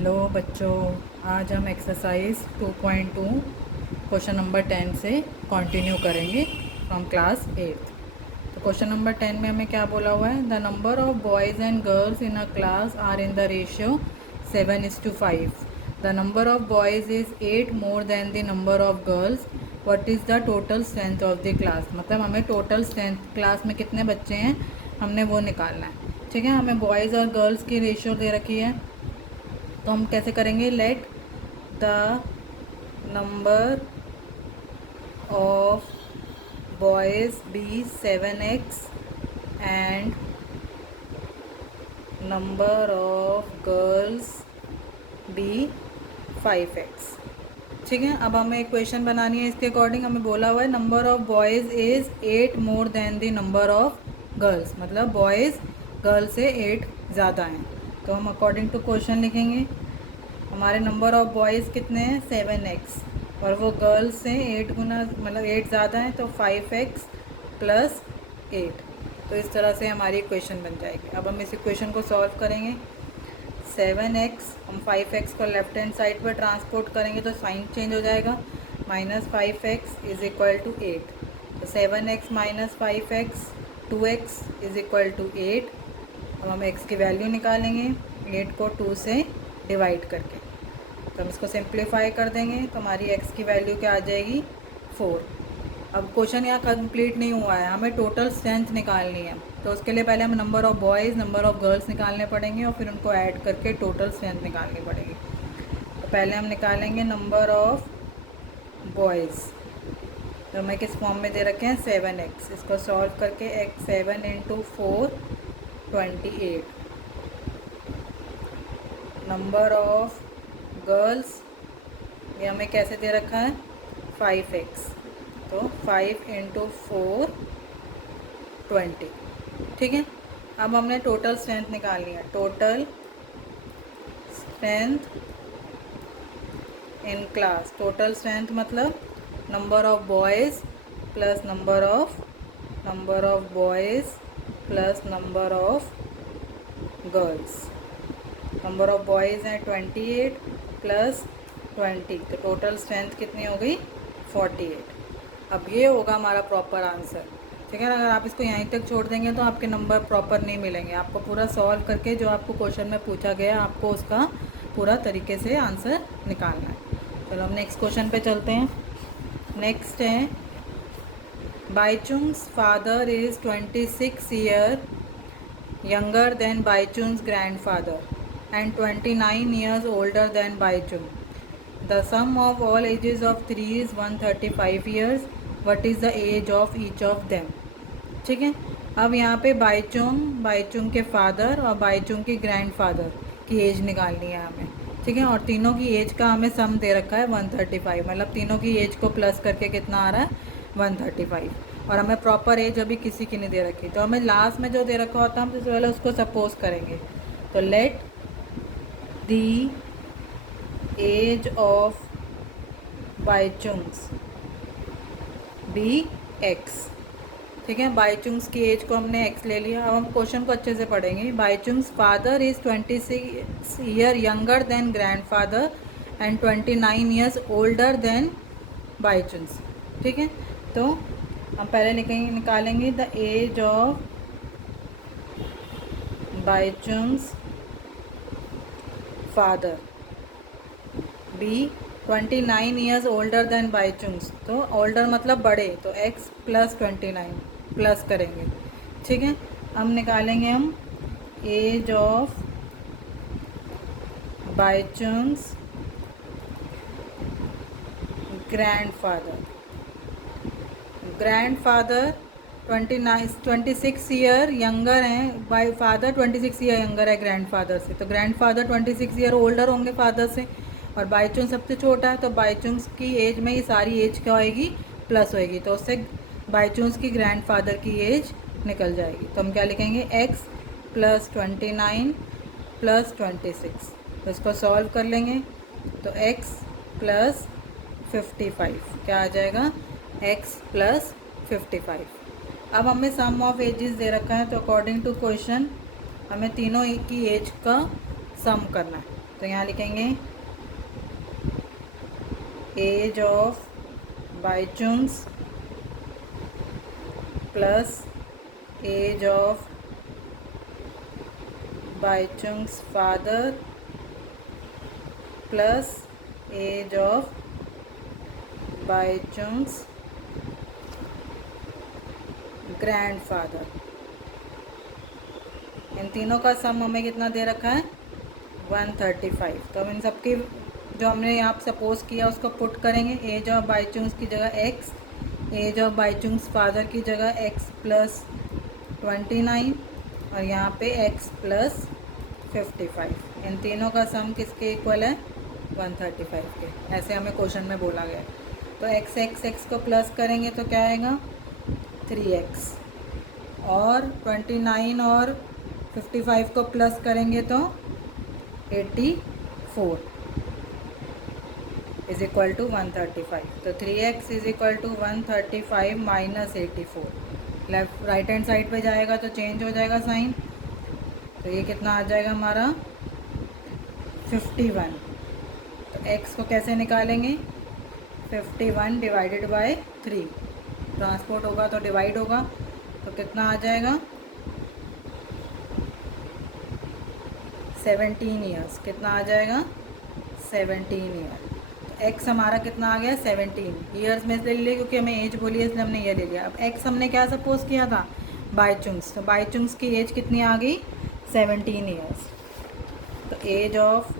Hello बच्चों, आज हम एक्सरसाइज 2.2 क्वेश्चन नंबर 10 से कंटिन्यू करेंगे फ्रॉम क्लास 8। तो क्वेश्चन नंबर 10 में हमें क्या बोला हुआ है? The number of boys and girls in a class are in the ratio 7:5। The number of boys is 8 more than the number of girls. What is the total strength of the class? मतलब हमें total strength class में कितने बच्चे हैं हमने वो निकालना है। ठीक है, हमें बॉयज़ और गर्ल्स की रेशियो दे रखी है, तो हम कैसे करेंगे? Let the number of boys be 7x and number of girls be 5x। ठीक है, अब हमें इक्वेशन बनानी है। इसके अकॉर्डिंग हमें बोला हुआ है number of boys is 8 more than the number of girls, मतलब बॉयज़ गर्ल से 8 ज़्यादा हैं। तो हम अकॉर्डिंग टू क्वेश्चन लिखेंगे हमारे नंबर ऑफ़ बॉयज़ कितने हैं? 7x, और वो गर्ल्स से 8 गुना, मतलब 8 ज़्यादा है, तो 5x प्लस 8। तो इस तरह से हमारी इक्वेशन बन जाएगी। अब हम इस इक्वेशन को सॉल्व करेंगे। 7x, हम 5x को लेफ्ट हैंड साइड पर ट्रांसपोर्ट करेंगे तो साइन चेंज हो जाएगा। -5x is equal to 8। तो 7x minus 5x 2x is equal to 8। अब हम x की वैल्यू निकालेंगे 8 को 2 से डिवाइड करके। तो हम इसको सिंप्लीफाई कर देंगे तो हमारी x की वैल्यू क्या आ जाएगी? 4। अब क्वेश्चन यहाँ कंप्लीट नहीं हुआ है, हमें टोटल स्ट्रेंथ निकालनी है। तो उसके लिए पहले हमें number of boys, number of girls निकालने पड़ेंगे और फिर उनको ऐड करके टोटल स्ट्रेंथ निकालनी पड़ेगी। तो पहले हम निकालेंगे नंबर ऑफ़ बॉयज़। तो हमें किस फॉर्म में दे रखे हैं? 7x। इसको सॉल्व करके x 7 × 4 28। नंबर ऑफ़ गर्ल्स ये हमें कैसे दे रखा है? 5x। तो 5 × 4 20। ठीक है, अब हमने टोटल स्ट्रेंथ निकालनी है। Total strength in class, total strength मतलब number of boys plus number of boys plus number of girls. Number of boys हैं 28 प्लस 20, तो टोटल स्ट्रेंथ कितनी हो गई? 48। अब ये होगा हमारा प्रॉपर आंसर। ठीक है, अगर आप इसको यहीं तक छोड़ देंगे तो आपके नंबर प्रॉपर नहीं मिलेंगे। आपको पूरा सॉल्व करके जो आपको क्वेश्चन में पूछा गया आपको उसका पूरा तरीके से आंसर निकालना है। चलो हम नेक्स्ट क्वेश्चन पे चलते हैं। नेक्स्ट है, Baichung's father is 26 year younger than Baichung's grandfather and 29 years older than Baichung. The sum of all ages of 3 is 135 years. What is the age of each of them? ठीक है, अब यहाँ पे बाईचुंग के फादर और बाईचुंग के ग्रैंडफादर की एज निकालनी है हमें। ठीक है, और तीनों की एज का हमें सम दे रखा है 135, मतलब तीनों की एज को प्लस करके कितना आ रहा है? 135। और हमें प्रॉपर एज अभी किसी की नहीं दे रखी, तो हमें लास्ट में जो दे रखा होता है हम सबसे पहले उसको सपोज करेंगे। तो let the age of Baichung's be x। ठीक है, बाईचुंग्स की एज को हमने x ले लिया। अब हम क्वेश्चन को अच्छे से पढ़ेंगे। Baichung's father is 26 year younger than grandfather and 29 years older than Baichung's. ठीक है, तो हम पहले निकालेंगे the age of Baichung's father be 29 years older than Baichung's. तो ओल्डर मतलब बड़े, तो x प्लस 29 प्लस करेंगे। ठीक है, अब निकालेंगे हम age of Baichung's grandfather 26 year younger हैं, बाई फादर 26 ईयर यंगर है ग्रैंडफादर से, तो ग्रैंडफादर 26 ईयर ओल्डर होंगे फादर से, और बाईचुंग सबसे छोटा है, तो बाईचुंग्स की एज में ये सारी एज क्या होएगी? प्लस होएगी, तो उससे बाईचुंग्स की ग्रैंडफादर की एज निकल जाएगी। तो हम क्या लिखेंगे? x plus 29 plus 26। तो इसको सॉल्व कर लेंगे तो x प्लस 55 क्या आ जाएगा? x plus 55। अब हमें सम ऑफ एजेस दे रखा है, तो अकॉर्डिंग टू क्वेश्चन हमें तीनों की एज का सम करना है। तो यहाँ लिखेंगे age of Baichung's plus age of Baichung's father plus age of Baichung's grandfather. इन तीनों का सम हमें कितना दे रखा है 135। तो हम इन सब की जो हमने यहाँ सपोज किया उसको पुट करेंगे। एज ऑफ बाईचुंग्स की जगह x, as of Baichung's father की जगह x प्लस 29 और यहाँ पे x प्लस 55। इन तीनों का सम किसके इक्वल है 135 के। ऐसे हमें क्वेश्चन में बोला गया। तो x को प्लस करेंगे तो क्या आएगा 3x और 29 और 55 को प्लस करेंगे तो 84 इज इक्वल टू 135। तो 3x is equal to 135 minus 84। Left right hand side पे जाएगा तो चेंज हो जाएगा साइन। तो ये कितना आ जाएगा हमारा 51। तो x को कैसे निकालेंगे 51 डिवाइडेड बाय 3। ट्रांसपोर्ट होगा तो डिवाइड होगा तो कितना आ जाएगा 17 ईयर्स। कितना आ जाएगा 17 ईयर। तो x हमारा कितना आ गया 17 ईयर्स में से ले लिया क्योंकि हमें एज बोली है इसलिए हमने ये ले लिया। अब x हमने क्या सपोज किया था बाईचुंग्स। तो बाईचुंग्स की एज कितनी आ गई 17 ईयर्स। तो age of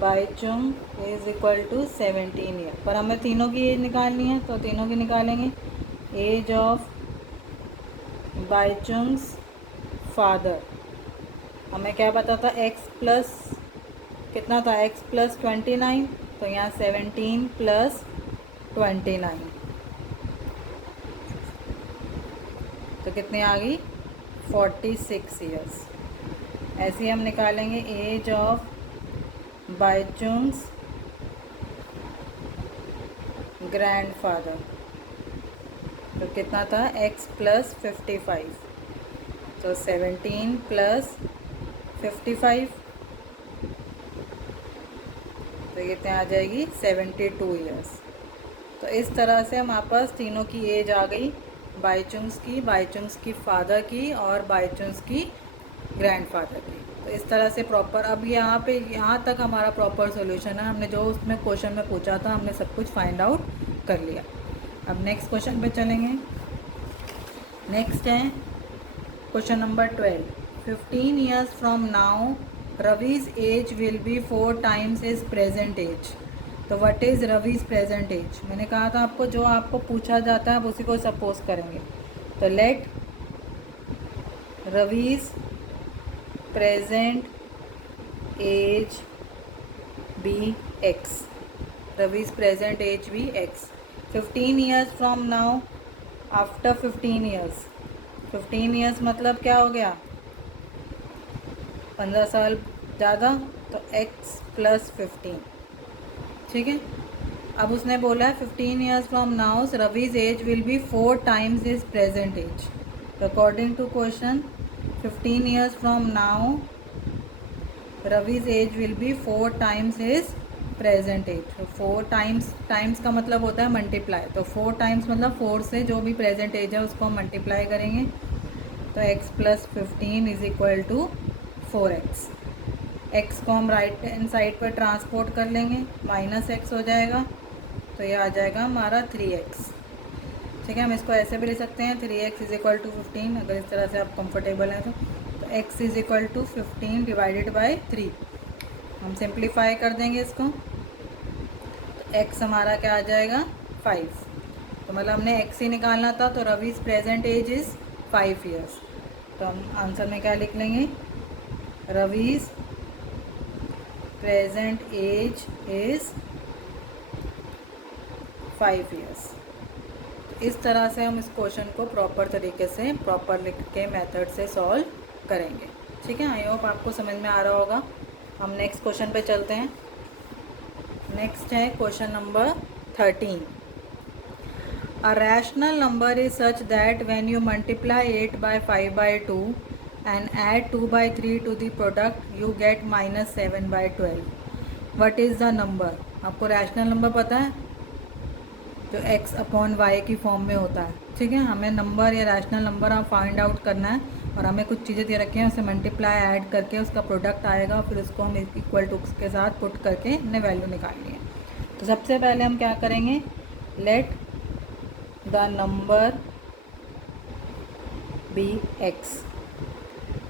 Baichung is equal to 17 year. पर हमें तीनों की एज निकालनी है तो तीनों की निकालेंगे। एज ऑफ बाईचुंग्स फादर हमें क्या पता था x प्लस कितना था x प्लस 29। तो यहाँ 17 प्लस 29 तो कितनी आ गई 46 ईयर्स। ऐसे ही हम निकालेंगे एज ऑफ बाईचुंग्स ग्रैंडफादर। तो कितना था x प्लस 55। तो 17 प्लस 55 तो ये कितने आ जाएगी 72 ईयर्स। तो इस तरह से हमारे पास तीनों की एज आ गई बाईचुंग्स की फादर की और बाईचुंग्स की ग्रैंडफादर की। तो इस तरह से प्रॉपर अब यहाँ तक हमारा प्रॉपर सॉल्यूशन है। हमने जो उसमें क्वेश्चन में पूछा था हमने सब कुछ फाइंड आउट कर लिया। अब नेक्स्ट क्वेश्चन पे चलेंगे। नेक्स्ट है question number 12। 15 years from now Ravi's age will be 4 times his present age. तो what is Ravi's present age. मैंने कहा था आपको जो आपको पूछा जाता है आप उसी को सपोज करेंगे। तो let Ravi's present age be x। Ravi's present age be x। 15 years from now after 15 years. 15 years मतलब क्या हो गया 15 साल ज़्यादा। तो x प्लस 15 ठीक है। अब उसने बोला है 15 years from now Ravi's age will be 4 times his present age. According to question 15 years from now Ravi's age will be 4 times his present age. तो 4 टाइम्स का मतलब होता है मल्टीप्लाई। तो 4 टाइम्स मतलब 4 से जो भी प्रेजेंट एज है उसको हम मल्टीप्लाई करेंगे। तो x plus 15 is equal to 4x। x को हम राइट हैंड साइड पर ट्रांसपोर्ट कर लेंगे माइनस x हो जाएगा। तो ये आ जाएगा हमारा 3x। ठीक है। हम इसको ऐसे भी ले सकते हैं 3x इज इक्वल टू 15 अगर इस तरह से आप कंफर्टेबल हैं तो x is equal to 15 divided by 3। हम सिंप्लीफाई कर देंगे इसको। तो x हमारा क्या आ जाएगा 5। तो मतलब हमने x ही निकालना था। तो Ravi's present age is 5 years. तो हम आंसर में क्या लिख लेंगे Ravi's present age is 5 years. इस तरह से हम इस क्वेश्चन को प्रॉपर तरीके से प्रॉपर लिख के मेथड से सॉल्व करेंगे। ठीक है। आई होप आपको समझ में आ रहा होगा। हम नेक्स्ट क्वेश्चन पे चलते हैं। नेक्स्ट है question number 13। A rational number is such that when you multiply 8 by 5 by 2 and add 2/3 to the product, you get -7/12. What is the number? आपको रैशनल नंबर पता है जो x अपॉन वाई की form में होता है, ठीक है। हमें नंबर या रैशनल नंबर आप फाइंड आउट करना है और हमें कुछ चीज़ें दे रखी हैं, उसे मल्टीप्लाई ऐड करके उसका प्रोडक्ट आएगा, फिर उसको हम इक्वल टू के साथ पुट करके हमने वैल्यू निकालनी है। तो सबसे पहले हम क्या करेंगे, let the number be x,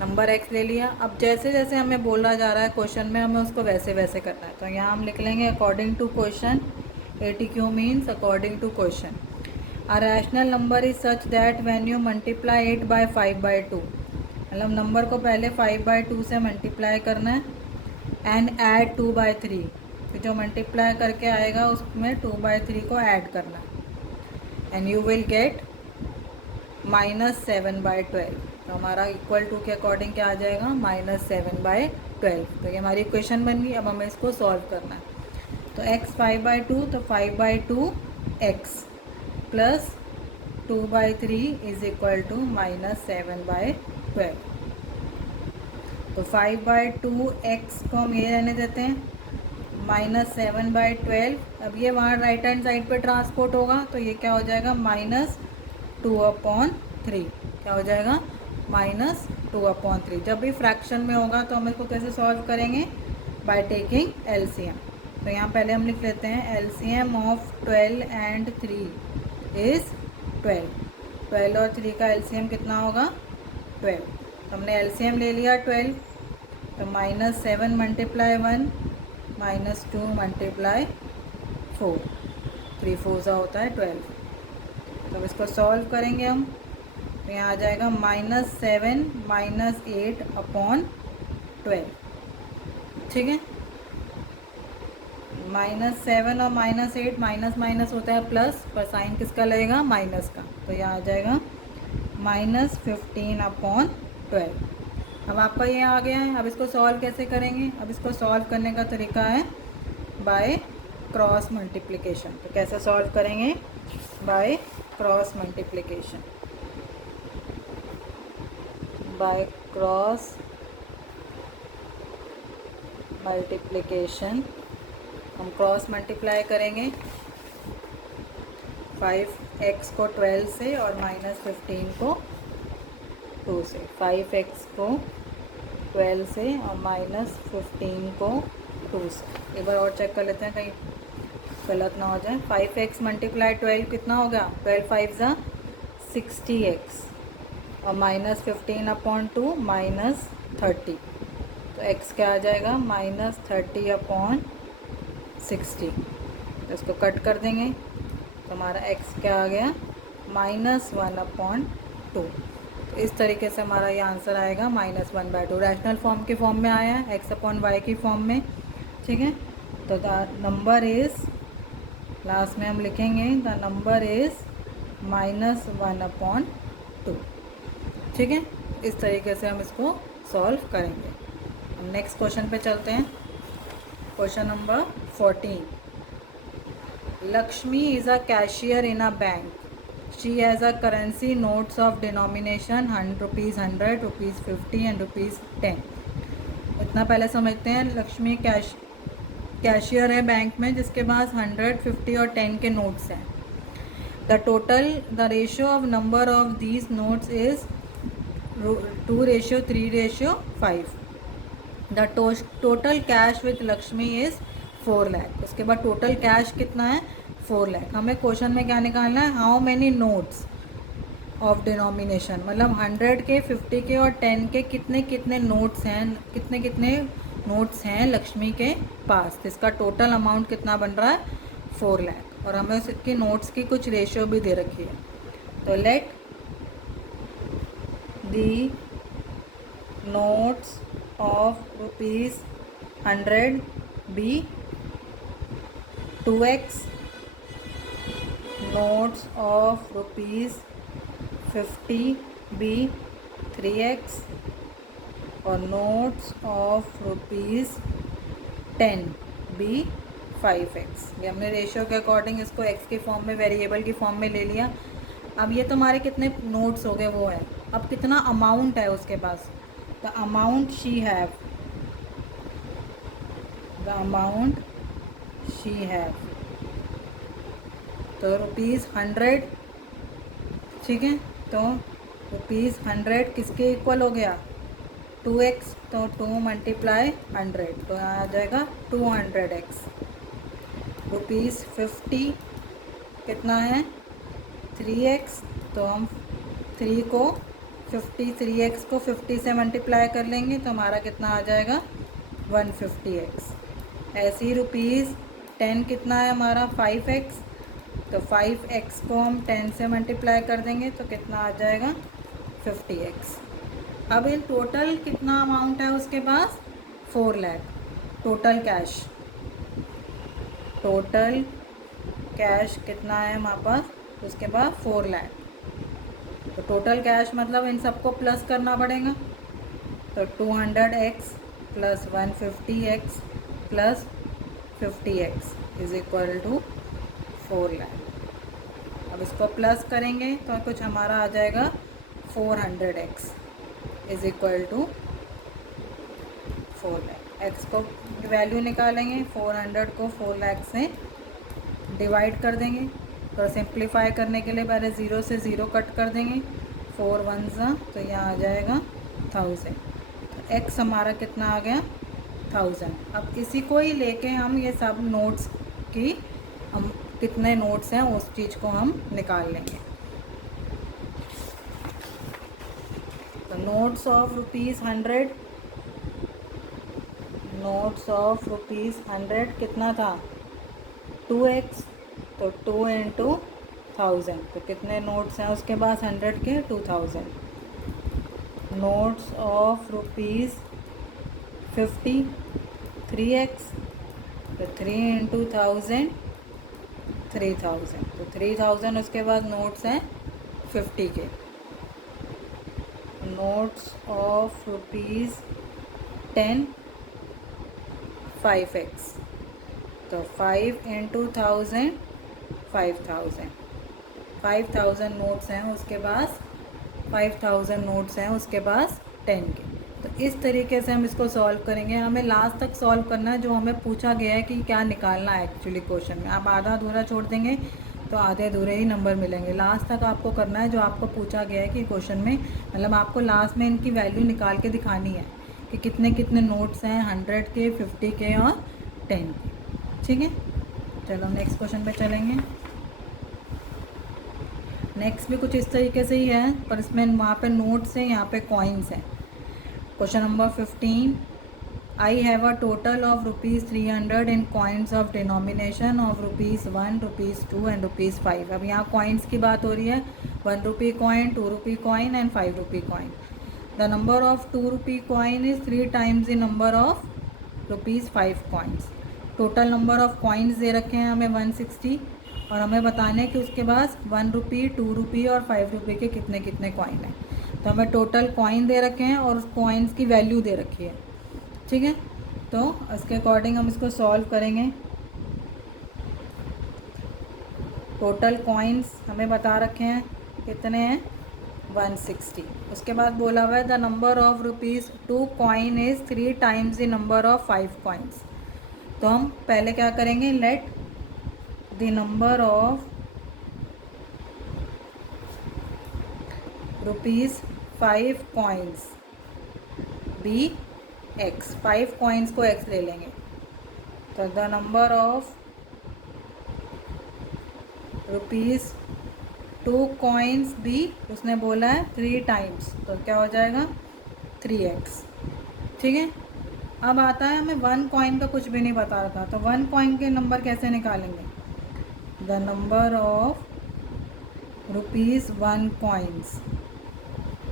number x ले लिया। अब जैसे जैसे हमें बोला जा रहा है क्वेश्चन में, हमें उसको वैसे वैसे करना है। तो यहाँ हम लिख लेंगे according to question, ATQ means according to question. A rational number is such that when you multiply it by 5/2, मतलब नंबर को पहले 5/2 से मल्टीप्लाई करना है एंड ऐड 2/3, तो जो मल्टीप्लाई करके आएगा उसमें 2/3 को ऐड करना है एंड यू विल गेट -7/12। तो हमारा इक्वल टू के अकॉर्डिंग क्या आ जाएगा, -7/12। तो ये हमारी इक्वेशन बन गई। अब हमें इसको सॉल्व करना है। तो x 5/2, तो 5/2 x plus 2/3 is equal to -7/12। तो 5/2 x को हम ये रहने देते हैं, -7/12। अब ये वहाँ राइट हैंड साइड पे ट्रांसपोर्ट होगा, तो ये क्या हो जाएगा, -2/3। क्या हो जाएगा, -2/3। जब भी फ्रैक्शन में होगा तो हम इसको कैसे सॉल्व करेंगे, बाय टेकिंग LCM। तो यहाँ पहले हम लिख लेते हैं LCM ऑफ 12 एंड 3 इज़ 12। 12 और 3 का LCM कितना होगा, 12। तो हमने LCM ले लिया 12, तो -7 मल्टीप्लाई 1 -2 मल्टीप्लाई 4, 3 4 सा होता है 12। तो अब इसको सॉल्व करेंगे हम, तो यहाँ आ जाएगा -7 -8/12, ठीक है। -7 और -8 माइनस माइनस होता है प्लस, पर साइन किसका लगेगा, माइनस का। तो यहाँ आ जाएगा -15/12। अब आपका ये आ गया है। अब इसको सॉल्व कैसे करेंगे, अब इसको सॉल्व करने का तरीका है बाय क्रॉस मल्टीप्लिकेशन। तो कैसे सॉल्व करेंगे, by cross multiplication. By cross multiplication हम क्रॉस मल्टीप्लाई करेंगे 5x को 12 से और -15 को 2 से। 5x को 12 से और -15 को 2 से। एक बार और चेक कर लेते हैं कहीं गलत ना हो जाए। 5x मल्टीप्लाई 12 कितना होगा, 12 5 ज़ा 60x और -15/2 -30। तो x क्या आ जाएगा, -30/60। तो इसको कट कर देंगे, तो हमारा x क्या आ गया, -1/2। तो इस तरीके से हमारा ये आंसर आएगा -1/2। रैशनल फॉर्म के फॉर्म में आया है, x/y की फॉर्म में, ठीक है। तो द नंबर इज़, लास्ट में हम लिखेंगे द नंबर इज़ -1/2, ठीक है। इस तरीके से हम इसको सॉल्व करेंगे। हम नेक्स्ट क्वेश्चन पे चलते हैं। Question number 14। Lakshmi is a cashier in a bank. She has a currency notes of denomination ₹100, ₹50 and ₹10। इतना पहले समझते हैं। लक्ष्मी कैशियर है बैंक में, जिसके पास 100, 50 और 10 के नोट्स हैं। The ratio of number of these notes is 2:3:5। The total cash with Lakshmi is 4 lakh. उसके बाद टोटल कैश कितना है, 4 लाख। हमें क्वेश्चन में क्या निकालना है, how many notes of denomination, मतलब 100 के, 50 के और 10 के कितने कितने नोट्स हैं, कितने कितने नोट्स हैं लक्ष्मी के पास। इसका टोटल अमाउंट कितना बन रहा है, 4 लाख। और हमें उसकी नोट्स की कुछ रेशियो भी दे रखी है। तो let the notes of ₹100 be 2x, notes of ₹50 be 3x और notes of ₹10 be 5x। ये हमने रेशियो के अकॉर्डिंग इसको x के फॉर्म में, वेरिएबल की फॉर्म में ले लिया। अब ये तुम्हारे कितने नोट्स हो गए वो है। अब कितना अमाउंट है उसके पास, the amount she have, the amount she have, तो ₹100, ठीक है। तो ₹100 किसके इक्वल हो गया, 2x, तो 2 × 100, तो यहाँ आ जाएगा 200x। ₹50 कितना है, 3x, तो हम 3 को 50, 3x को 50 से मल्टीप्लाई कर लेंगे तो हमारा कितना आ जाएगा, 150x। ऐसे ही ₹10 कितना है हमारा, 5x, तो 5x को हम 10 से मल्टीप्लाई कर देंगे तो कितना आ जाएगा, 50x। अब इन टोटल कितना अमाउंट है उसके पास, 4 lakh total cash. Total cash कितना है हमारे पास, उसके बाद 4 लाख। तो टोटल कैश मतलब इन सबको प्लस करना पड़ेगा, तो 200x plus 150x plus 50x is equal to 4 lakh. अब इसको प्लस करेंगे तो कुछ हमारा आ जाएगा 400x is equal to 4 lakh. X को वैल्यू निकालेंगे, 400 को 4 लाख से डिवाइड कर देंगे, तो सिंप्लीफाई करने के लिए पहले 0 से 0 कट कर देंगे, 4 1 तो यहाँ आ जाएगा 1000। तो एक्स हमारा कितना आ गया, 1000। अब इसी को ही लेके हम ये सब नोट्स की, हम कितने नोट्स हैं उस चीज़ को हम निकाल लेंगे। तो नोट्स ऑफ ₹100, नोट्स ऑफ ₹100 कितना था, 2x, तो 2 × 1000, तो कितने नोट्स हैं उसके पास 100 के, 2000। नोट्स ऑफ ₹50, 3x, तो 3 × 1000, 3000, तो 3000 उसके बाद नोट्स हैं 50 के। नोट्स ऑफ ₹10, 5x, तो 5 × 1000, 5000, 5000 नोट्स हैं उसके पास, 5000 नोट्स हैं उसके पास 10 के। तो इस तरीके से हम इसको सॉल्व करेंगे। हमें लास्ट तक सॉल्व करना है, जो हमें पूछा गया है कि क्या निकालना है एक्चुअली क्वेश्चन में। आप आधा अधूरा छोड़ देंगे तो आधे अधूरे ही नंबर मिलेंगे। लास्ट तक आपको करना है जो आपको पूछा गया है कि क्वेश्चन में, मतलब आपको लास्ट में इनकी वैल्यू निकाल के दिखानी है कि कितने कितने नोट्स हैं 100 के, 50 के और 10 के, ठीक है। चलो नेक्स्ट क्वेश्चन पे चलेंगे। नेक्स्ट भी कुछ इस तरीके से ही है, पर इसमें वहाँ पे नोट्स हैं, यहाँ पे कॉइन्स हैं। Question number 15, I have a total of ₹300 in coins of denomination of ₹1, ₹2 and ₹5। अब यहाँ कॉइन्स की बात हो रही है, ₹1 coin, ₹2 coin and ₹5 coin. The number of ₹2 coin is 3 times the number of ₹5 coins. Total number of coins दे रखे हैं हमें 160, और हमें बताना है कि उसके पास ₹1, ₹2 और ₹5 के कितने कितने कॉइन हैं। तो हमें टोटल कॉइन दे रखे हैं और उस कॉइन्स की वैल्यू दे रखी है, ठीक है। तो इसके अकॉर्डिंग हम इसको सॉल्व करेंगे। टोटल कॉइन्स हमें बता रखे हैं कितने हैं, 160। उसके बाद बोला हुआ है the number of ₹2 coin is 3 times the number of 5 coins. तो हम पहले क्या करेंगे, let the number of ₹5 coins be x, 5 coins को x ले लेंगे। तो the number of ₹2 coins be, उसने बोला है 3 टाइम्स, तो क्या हो जाएगा 3x, ठीक है। अब आता है हमें 1 कॉइन का कुछ भी नहीं बता रहा था, तो 1 कॉइन के नंबर कैसे निकालेंगे। द नंबर ऑफ ₹1 कॉइन्स,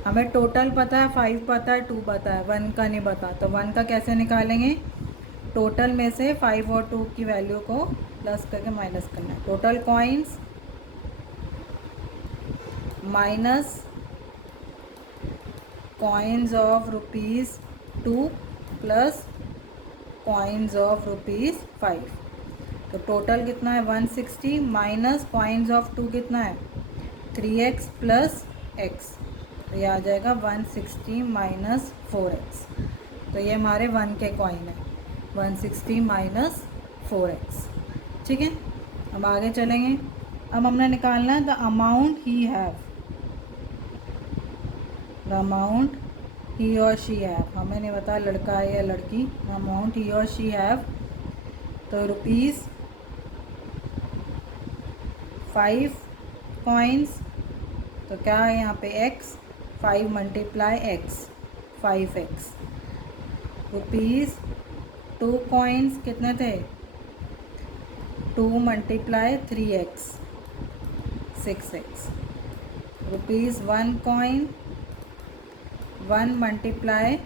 हमें टोटल पता है, 5 पता है, 2 पता है, 1 का नहीं पता। तो 1 का कैसे निकालेंगे, टोटल में से 5 और 2 की वैल्यू को प्लस करके माइनस करना है। Total coins minus coins of ₹2 plus coins of ₹5। तो टोटल कितना है 160, माइनस कॉइन्स ऑफ 2 कितना है 3x प्लस x, तो ये आ जाएगा 160 माइनस 4x। तो ये हमारे 1 के कॉइन है, 160 माइनस 4x। ठीक है, अब आगे चलेंगे। अब हमने निकालना है the amount he have, the amount he और शी हैव। हमें नहीं पता लड़का है या लड़की, अमाउंट ही और शी हैव। तो रुपीज़ 5 कॉइन्स, तो क्या है यहाँ पे x, 5 multiply x, 5x। Rupees 2 coins कितने थे, 2 multiply 3x, 6x। Rupees 1 coin, 1 multiply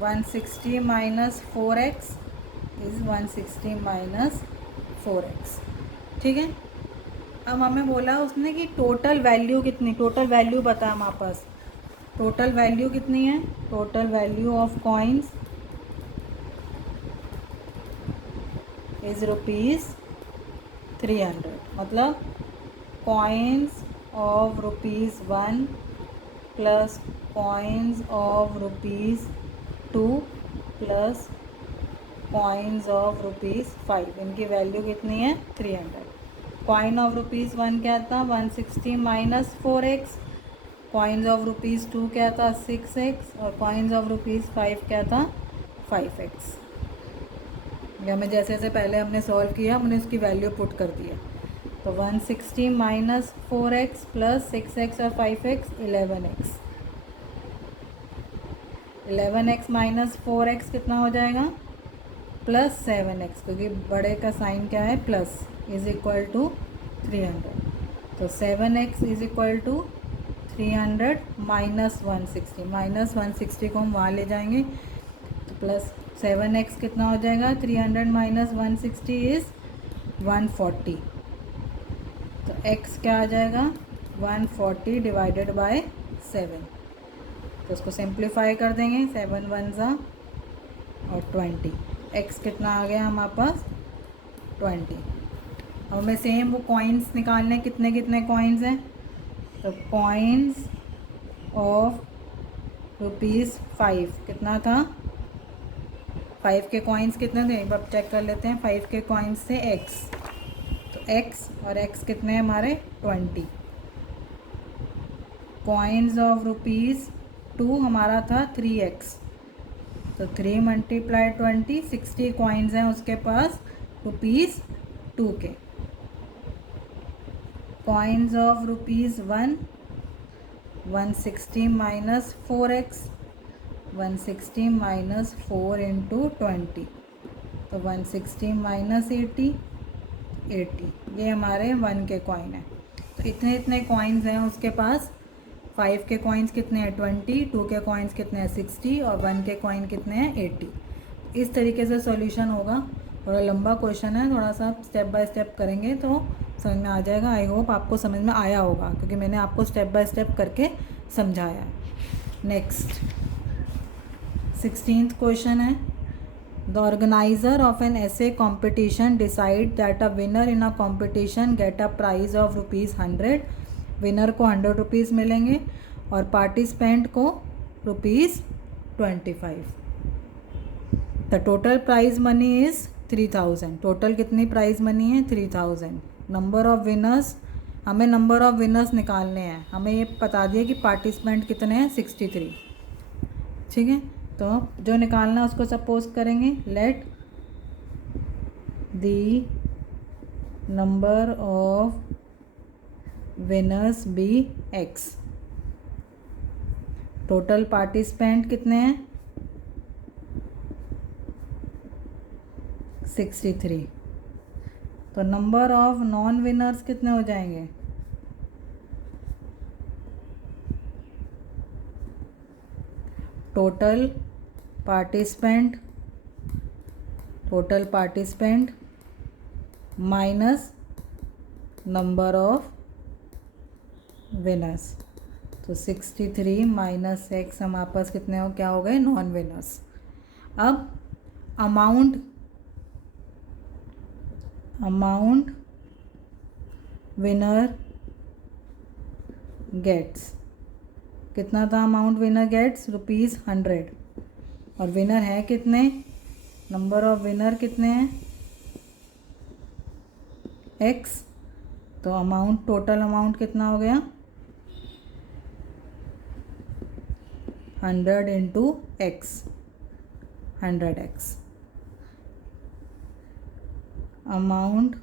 160 minus 4x is 160 minus 4x। ठीक है, अब हमें बोला उसने कि टोटल वैल्यू कितनी, टोटल वैल्यू बता हमारे पास, टोटल वैल्यू कितनी है, total value of coins is rupees 300। मतलब coins of rupees 1 plus coins of rupees 2 plus coins of rupees 5, इनकी वैल्यू कितनी है, 300। कॉइन ऑफ रुपीज़ 1 क्या था, 160 minus 4x। Coins of rupees 2 क्या था, 6x। और कॉइन्स ऑफ रुपीज़ 5 क्या था, 5x। या मैं जैसे जैसे पहले हमने सॉल्व किया हमने उसकी वैल्यू पुट कर दिया। तो 160 माइनस 4x प्लस 6x और 5x 11x। 11x minus 4x कितना हो जाएगा, प्लस 7x, क्योंकि बड़े का साइन क्या है, प्लस, इज इक्वल टू 300। तो 7x is equal to 300 minus 160, minus 160 को हम वहाँ ले जाएंगे तो प्लस 7x कितना हो जाएगा, 300 माइनस 160 इज़ 140। तो x क्या आ जाएगा, 140 डिवाइडेड बाय 7। तो उसको सिंप्लीफाई कर देंगे, 7 1 ज़ा और 20। x कितना आ गया हमारे पास, 20। अब हमें सेम वो कॉइन्स निकालने, कितने कितने कॉइन्स हैं। तो कॉइन्स ऑफ रुपीज़ 5 कितना था, 5 के कॉइन्स कितने थे, एक बार चेक कर लेते हैं। 5 के कॉइन्स थे x, तो x और x कितने हैं हमारे, 20। कॉइन्स ऑफ रुपीज़ 2 हमारा था 3x, तो 3 मल्टीप्लाई 20, 60 कॉइन्स हैं उसके पास रुपीज़ 2 के। Coins of rupees 1, 160 minus 4x, 160 minus 4 into 20, तो 160 माइनस 80, 80। ये हमारे 1 के कॉइन हैं। तो इतने इतने कॉइन्स हैं उसके पास। 5 के कॉइन्स कितने हैं, 20, 2 के कॉइन्स कितने हैं, 60, और 1 के कॉइन कितने हैं, 80। इस तरीके से सॉल्यूशन होगा। थोड़ा लंबा क्वेश्चन है, थोड़ा सा स्टेप बाय स्टेप करेंगे तो समझ में आ जाएगा। आई होप आपको समझ में आया होगा, क्योंकि मैंने आपको स्टेप बाय स्टेप करके समझाया है। नेक्स्ट 16th क्वेश्चन है, the organiser of an essay competition decide that a winner in a competition get a prize of ₹100। Winner को 100 रुपीज़ मिलेंगे और पार्टिसिपेंट को ₹25। The total prize money is 3000। Total कितनी prize money है, 3000। Number of winners, हमें number of winners निकालने हैं। हमें ये बता दिया कि पार्टिसिपेंट कितने हैं, 63। ठीक है, तो जो निकालना है उसको सपोज करेंगे, let the number of winners be x। Total participant कितने हैं, 63। तो नंबर ऑफ नॉन विनर्स कितने हो जाएंगे, total participant minus number of winners. तो 63 माइनस x हमारे पास कितने हो, क्या हो गए, नॉन विनर्स। अब अमाउंट विनर गेट्स, कितना था अमाउंट विनर गेट्स ₹100 और विनर है कितने, नंबर ऑफ विनर कितने हैं x, तो अमाउंट टोटल अमाउंट कितना हो गया 100 into x 100x। Amount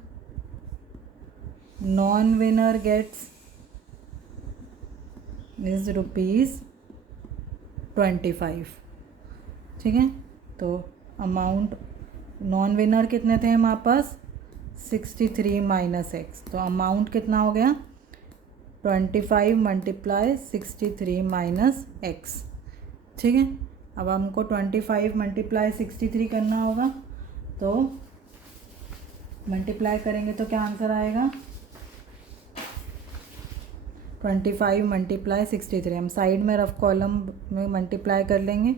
non winner gets is ₹25। ठीक है, तो अमाउंट नॉन विनर कितने थे हमारे पास 63 माइनस x, तो अमाउंट कितना हो गया 25 मल्टीप्लाई 63 माइनस x। ठीक है, अब हमको 25 मल्टीप्लाई 63 करना होगा, तो मल्टीप्लाई करेंगे तो क्या आंसर आएगा 25 मल्टीप्लाई 63। हम साइड में रफ कॉलम में मल्टीप्लाई कर लेंगे,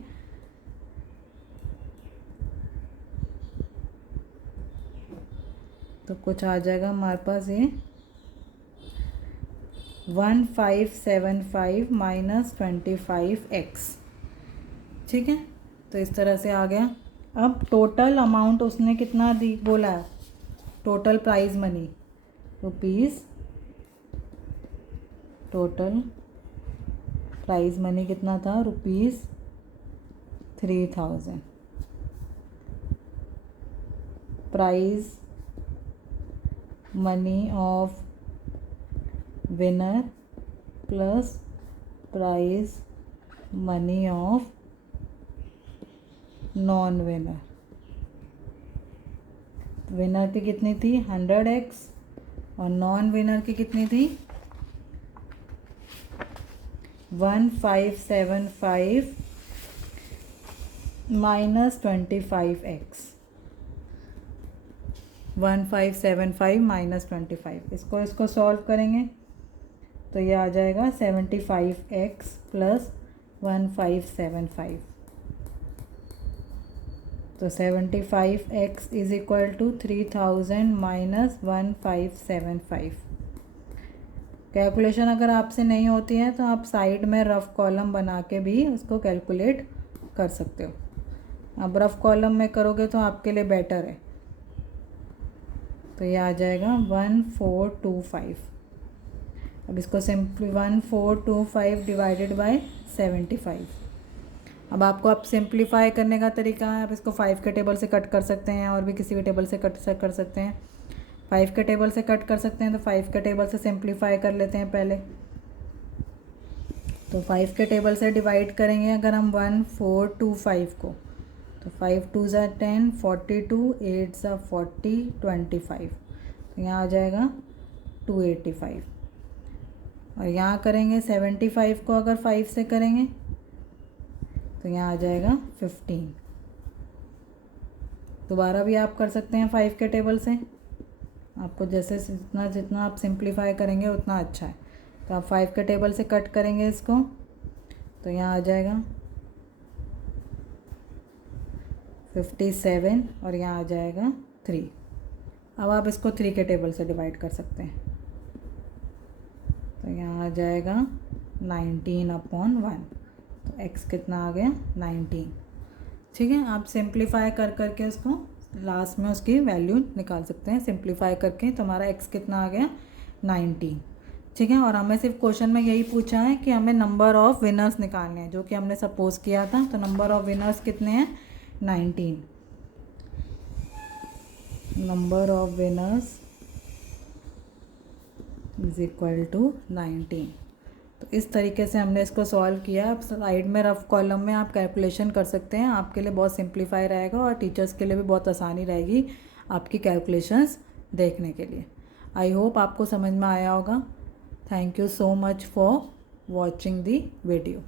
तो कुछ आ जाएगा हमारे पास ये 1575 माइनस 25x। ठीक है, तो इस तरह से आ गया। अब टोटल अमाउंट उसने कितना दी बोला है, total prize money rupees, total prize money कितना था ₹3000। Prize money of winner plus prize money of non winner. Winner की कितनी थी 100x और नॉन विनर की कितनी थी 1575 माइनस 25x 1575 माइनस 25। इसको सॉल्व करेंगे तो ये आ जाएगा 75x प्लस 1575, तो 75x is equal to 3000 minus 1575। Calculation अगर आपसे नहीं होती है तो आप साइड में रफ कॉलम बना के भी उसको कैलकुलेट कर सकते हो। अब रफ कॉलम में करोगे तो आपके लिए बेटर है, तो ये आ जाएगा 1425। अब इसको सिंपली 1425 डिवाइडेड बाय 75। अब आपको आप सिंप्लीफाई करने का तरीका है, आप इसको 5 के टेबल से कट कर सकते हैं और भी किसी भी टेबल से कट कर सकते हैं। 5 के टेबल से कट कर सकते हैं तो 5 के टेबल से सिंप्लीफाई कर लेते हैं पहले। तो 5 के टेबल से डिवाइड करेंगे अगर हम 1425 को, तो 5 2 ज़ा 10, 42, 8 ज़ा 40, 25, तो यहाँ आ जाएगा 285। और यहाँ करेंगे 75 को अगर 5 से करेंगे तो यहाँ आ जाएगा 15। दोबारा भी आप कर सकते हैं 5 के टेबल से, आपको जैसे जितना आप सिंप्लीफाई करेंगे उतना अच्छा है। तो आप 5 के टेबल से कट करेंगे इसको, तो यहाँ आ जाएगा 57 और यहाँ आ जाएगा 3। अब आप इसको 3 के टेबल से डिवाइड कर सकते हैं, तो यहाँ आ जाएगा 19/1, तो x कितना आ गया 19। ठीक है, आप सिंप्लीफाई कर करके उसको लास्ट में उसकी वैल्यू निकाल सकते हैं सिंप्लीफाई करके, तो हमारा x कितना आ गया 19। ठीक है, और हमें सिर्फ क्वेश्चन में यही पूछा है कि हमें नंबर ऑफ़ विनर्स निकालने हैं, जो कि हमने सपोज किया था। तो नंबर ऑफ़ विनर्स कितने हैं 19, number of winners is equal to 19। तो इस तरीके से हमने इसको सॉल्व किया। आप साइड में रफ कॉलम में आप कैलकुलेशन कर सकते हैं, आपके लिए बहुत सिंप्लीफाई रहेगा और टीचर्स के लिए भी बहुत आसानी रहेगी आपकी कैलकुलेशंस देखने के लिए। आई होप आपको समझ में आया होगा। Thank you so much for watching the video.